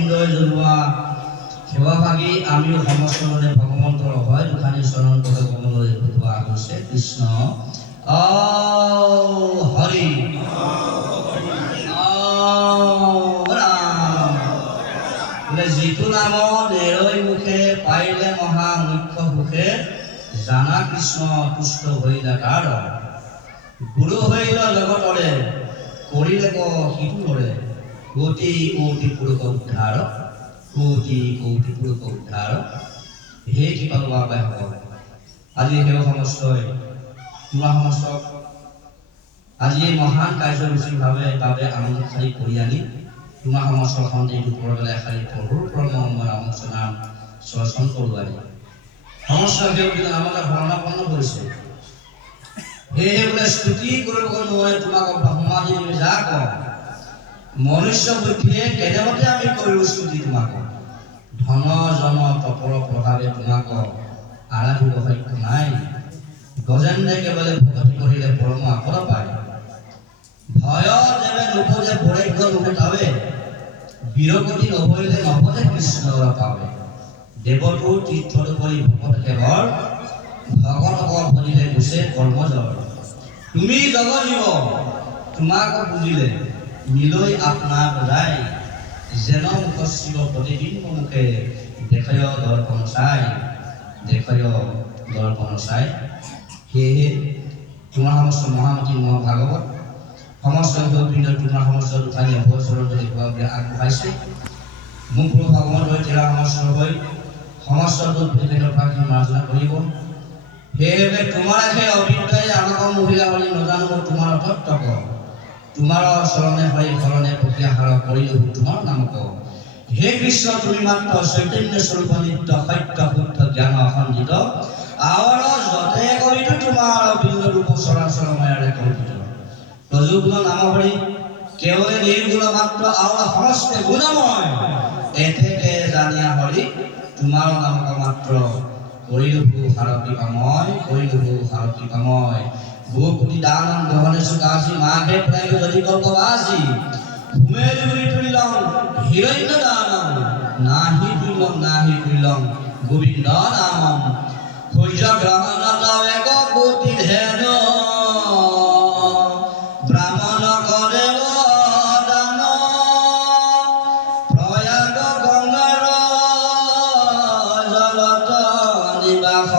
হৃদয় জ্বলোৱা সেৱাভাগী আমিও সমস্তজনে ভগৱন্তৰ হয় দুখানি চৰণ পদ কমললৈ পঠোৱা হৈছে কৃষ্ণ হৰি যিটো নামত এৰৈ মুখে পাইলে মহা মুখ্য সুখে জানা কৃষ্ণ তুষ্ট হইলা তাৰ গুৰু হইল জগতৰে কৰিলে সিটো নৰে কোটি কোটি পুৰুষ উদ্ধাৰ কোটি কোটি পুৰুষ উদ্ধাৰ হে কৃপালু বাবাই হ'ব আজি সেৱা সমস্তই তোমাৰ সমস্তক আজি এই মহান কাৰ্যসূচীভাৱে বাবে আনন্দশালী কৰি আনি তোমাৰ সমস্তৰ সন্দেহটো পৰবেলাই শাৰী প্ৰভুৰ পৰমময় সমস্ত নাম স্বচন কৰোৱাই সমস্ত ব্যক্তিৰ নামতে ভৰণাপন্ন কৰিছে সেয়েহে বোলে স্তুতি কৰিব নোৱাৰে তোমাক ব্ৰহ্মাদি যা কওঁ মনুষ্য বুদ্ধিয়ে কেনেবাতে আমি কৰিলোঁ স্তুতি তোমাক ধন জন তপৰ প্ৰভাৱে তোমাক আৰাধিব সক্ষম নাই গজেন্দ্ৰে কেৱলে ভকতি কৰিলে পৰম আপদ পায় ভয় যেবে নোপোজে বৈৰাগ্য নুভেটাবে বীৰগতি নহৰিলে নপদে কৃষ্ণৰ পাবে দেৱতো তীৰ্থ কৰি ভকত কেৱল ভগতক ভজিলে গুচে কৰ্মজৰ তুমি জগজীৱ তোমাক বুজিলে মিলৈ আপোনাৰ বজাই যেন মুখশ্ৰীব প্ৰতিবিম্ব মুখে দেখায় দৰ্পণ চাই সেয়েহে তোমাৰ সমস্ত মহামতী মহাভাগৱত সমস্ত গোবিন্দ তোমাৰ সমস্ত দুখানি অৱসৰৰ দেখুৱাবলৈ আগবঢ়াইছে মোক প্ৰভু ভগৱান হৈ তেৰা সমস্ত হৈ সমস্ত দুৰ্ভেদৰ প্ৰাৰ্থী মাৰ্জনা কৰিব সেয়েহে তোমাৰ সেই অভিজ্ঞতাই আমাক মহিলা বুলি নজানো তোমাৰ অতত্বক তোমাৰ চৰণে হৰি শৰণে প্ৰক্ৰিয়াহাৰ কৰিলো তোমাৰ নামক হে কৃষ্ণ তুমি মাত্ৰ চৈতন্য স্বৰূপ নিত্য সত্য শুদ্ধ জ্ঞান সঞ্জিত আৱৰ যতে কৰিতো তোমাৰ বিন্দু ৰূপ চৰাচৰ মায়াৰে কল্পিত প্ৰযুগ্ন নাম হৰি কেৱলে নিৰ্গুণ মাত্ৰ আৱৰ সমস্ত গুণময় এতেকে জানিয়া হৰি তোমাৰ নামক মাত্ৰ কৰিলো সাৰতি কাময় গোকুটি দানম গ্ৰহণে সুকাশী মাঘে প্ৰায় যদি কল্পবাসী ঘুমেলি বুলি তুলিলং হিৰণ্য দানম নাহি তুলিলং গোবিন্দ নামম সূৰ্য গ্ৰহণত এক কোটি ধেন ব্ৰাহ্মণ কৰে দান প্ৰয়াগ গংগাৰ জলত নিবাস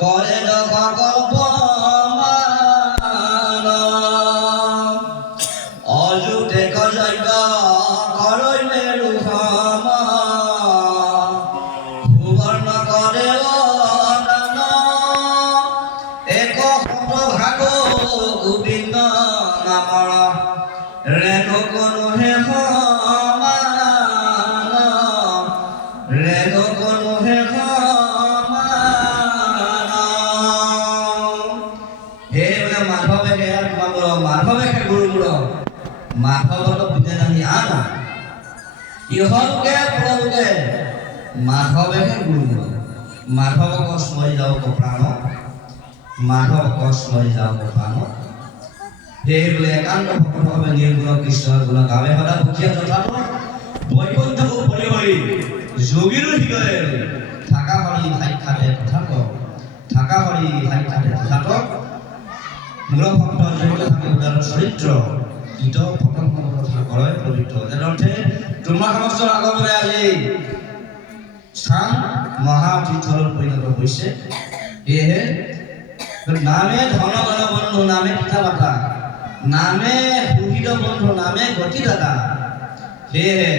কৰে কল্প অযুতে যজ্ঞ কৰৈ মেৰু সম সুবৰ্ণ কৰে দান এক ভাগ গোবিন্দ নামৰ ৰেণু কোনো হে সমান ৰেণু কোনো হে সমান হে বোলে মাধৱে মাধৱে গুৰুমূৰ মাধৱত বিনে নাহি আন ইহলোকে পৰলোকে মাধৱেহে গুৰুমূৰ মাধৱক স্মৰি যাওক প্ৰাণ মাধৱক স্মৰি যাওক প্ৰাণ সেয়ে বোলে একান্ত ভক্তভাৱে নিৰ্গুণ কৃষ্ণৰ গুণ গাৱে সদা দুখীয়া যথাটো বৈকুণ্ঠকো পৰিহৰি যোগীৰো হৃদয়ে থাকা হৰি সাক্ষাতে তথাতক মূল ভক্ত জড়িত থাকে উদাৰ চৰিত্ৰ কীট পতংগ কথা কৰে পবিত্ৰ অৰ্থে তোমাৰ সমস্ত আগমনে আজি স্থান মহাতীৰ্থলৈ পৰিণত হৈছে সেয়েহে নামে ধন গণ বন্ধু নামে পিতা মাতা নামে সুহৃদ বন্ধু নামে গতিদাতা সেয়েহে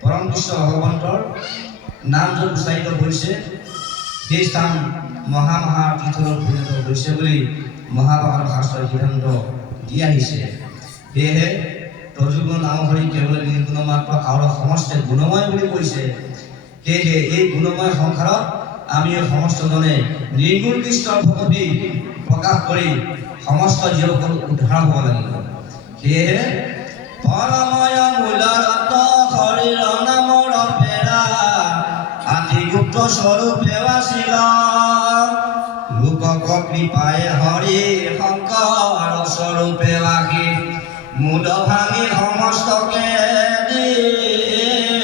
পৰম কৃষ্ণ ভগৱন্তৰ নাম য'ত উচ্চাৰিত হৈছে সেই স্থান মহাতীৰ্থলৈ পৰিণত হৈছে বুলি মহাভাৰত শাস্ত্ৰৰ সিদ্ধান্ত দি আহিছে সেয়েহে প্ৰযুগ্ন নাম হৰি কেৱল নিৰ্গুণ মাত্ৰ আৰু সমস্ত গুণময় বুলি কৈছে সেয়েহে এই গুণময় সংসাৰত আমি সমস্তজনে নিৰ্গুণ কৃষ্ণৰ ভক্তি প্ৰকাশ কৰি সমস্ত জীৱসকল উদ্ধাৰ হ'ব লাগিব সেয়েহে পৰময় মূল ৰত্ন হৰিৰ নামৰ পেৰা আদি গুপ্ত স্বৰূপে বাচিল লোকক কৃপায়ে হৰি শংকৰ স্বৰূপে বাসী মুদ ভাঙি সমস্তকে দিল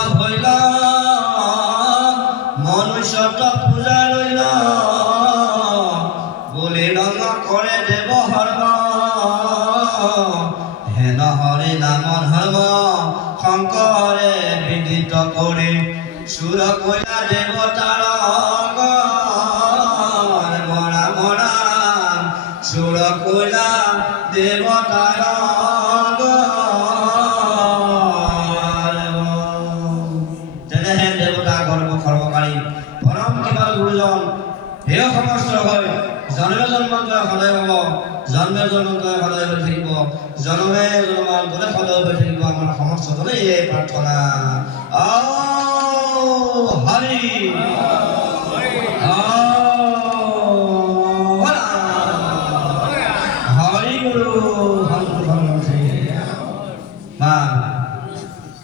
উদ্ভৱ হইল মনুষ্যত পূজা রইল বলি রঙ করে দেব হর্ম হেন হরে নাম ধর্ম শঙ্করে বিদিত করে সুর কইলা দেবতার মরা মরা সুর কইলা দেবতার তেনেহেন দেৱতা গৰ্ব সৰ্বকাৰী পৰম কেৱল গুৰুজন হেয় সমস্ত হয় জন্মে জন্মান্তৰে সদায় হ'ব জন্মে জন্মান্তৰে সদায় হৈ থাকিব জন্মে জন্মান্তৰে সদায় হৈ থাকিব আমাৰ সমস্তজনে এই প্ৰাৰ্থনা হৰি